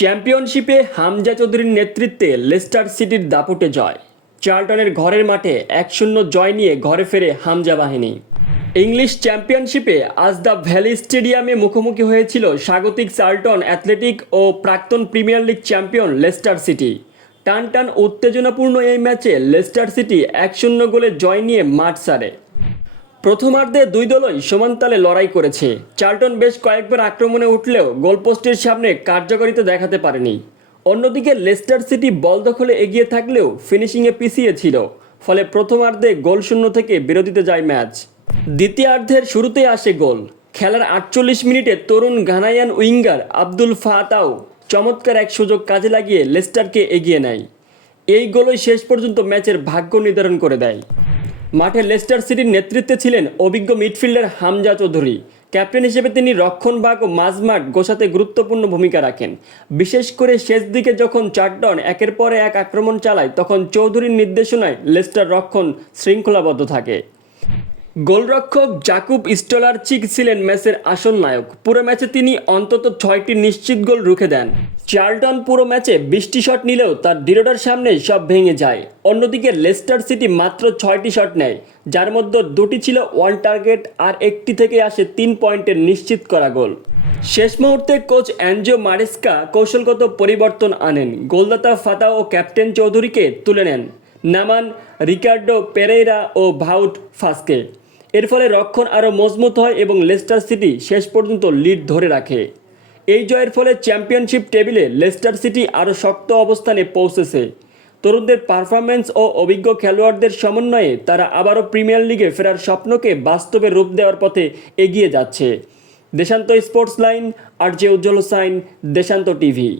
চ্যাম্পিয়নশিপে হামজা চৌধুরীর নেতৃত্বে লেস্টার সিটির দাপুটে জয়। চার্লটনের ঘরের মাঠে 1-0 জয় নিয়ে ঘরে ফেরে হামজা বাহিনী। ইংলিশ চ্যাম্পিয়নশিপে আজ দ্য ভ্যালি স্টেডিয়ামে মুখোমুখি হয়েছিল স্বাগতিক চার্লটন অ্যাথলেটিক ও প্রাক্তন premier league champion Leicester city. টান টান উত্তেজনাপূর্ণ এই ম্যাচে লেস্টার সিটি 1-0 গোলে জয় নিয়ে মাঠ ছাড়ে। প্রথমার্ধে দুই দলই সমানতালে লড়াই করেছে। চার্লটন বেশ কয়েকবার আক্রমণে উঠলেও গোলপোস্টের সামনে কার্যকারিতা দেখাতে পারেনি। অন্যদিকে লেস্টার সিটি বল দখলে এগিয়ে থাকলেও ফিনিশিংয়ে পিছিয়ে ছিল, ফলে প্রথমার্ধে গোলশূন্য থেকে বিরতিতে যায় ম্যাচ। দ্বিতীয়ার্ধের শুরুতেই আসে গোল। খেলার 48 মিনিটে তরুণ ঘানাইয়ান উইঙ্গার আব্দুল ফাতাও চমৎকার এক সুযোগ কাজে লাগিয়ে লেস্টারকে এগিয়ে নেয়। এই গোলই শেষ পর্যন্ত ম্যাচের ভাগ্য নির্ধারণ করে দেয়। মাঠে লেস্টার সিটির নেতৃত্বে ছিলেন অভিজ্ঞ মিডফিল্ডার হামজা চৌধুরী। ক্যাপ্টেন হিসেবে তিনি রক্ষণভাগ ও মাঝমাঠ গোছাতে গুরুত্বপূর্ণ ভূমিকা রাখেন। বিশেষ করে শেষ দিকে যখন চার্লটন একের পর এক আক্রমণ চালায়, তখন চৌধুরীর নির্দেশনায় লেস্টার রক্ষণ শৃঙ্খলাবদ্ধ থাকে। গোলরক্ষক জাকুব স্টোলারচিক ছিলেন ম্যাচের আসল নায়ক। পুরো ম্যাচে তিনি অন্তত 6টি নিশ্চিত গোল রুখে দেন। চার্লটন পুরো ম্যাচে 20টি শট নিলেও তার দৃঢ়তার সামনে সব ভেঙে যায়। অন্যদিকে লেস্টার সিটি মাত্র 6টি শট নেয়, যার মধ্যে 2টি ছিল ওয়ান টার্গেট আর একটি থেকে আসে 3 পয়েন্টের নিশ্চিত করা গোল। শেষ মুহূর্তে কোচ অ্যাঞ্জো মারেস্কা কৌশলগত পরিবর্তন আনেন। গোলদাতা ফাতাও ও ক্যাপ্টেন চৌধুরীকে তুলে নেন, নামান রিকার্ডো পেরেইরা ও ভাউট ফাসকে। এর ফলে রক্ষণ আরও মজবুত হয় এবং লেস্টার সিটি শেষ পর্যন্ত লিড ধরে রাখে। এই জয়ের ফলে চ্যাম্পিয়নশিপ টেবিলে লেস্টার সিটি আরও শক্ত অবস্থানে পৌঁছেছে। তরুণদের পারফরম্যান্স ও অভিজ্ঞ খেলোয়াড়দের সমন্বয়ে তারা আবারও প্রিমিয়ার লিগে ফেরার স্বপ্নকে বাস্তবে রূপ দেওয়ার পথে এগিয়ে যাচ্ছে। দেশান্ত স্পোর্টস লাইন, আর জে উজ্জ্বল হোসাইন, দেশান্ত টিভি।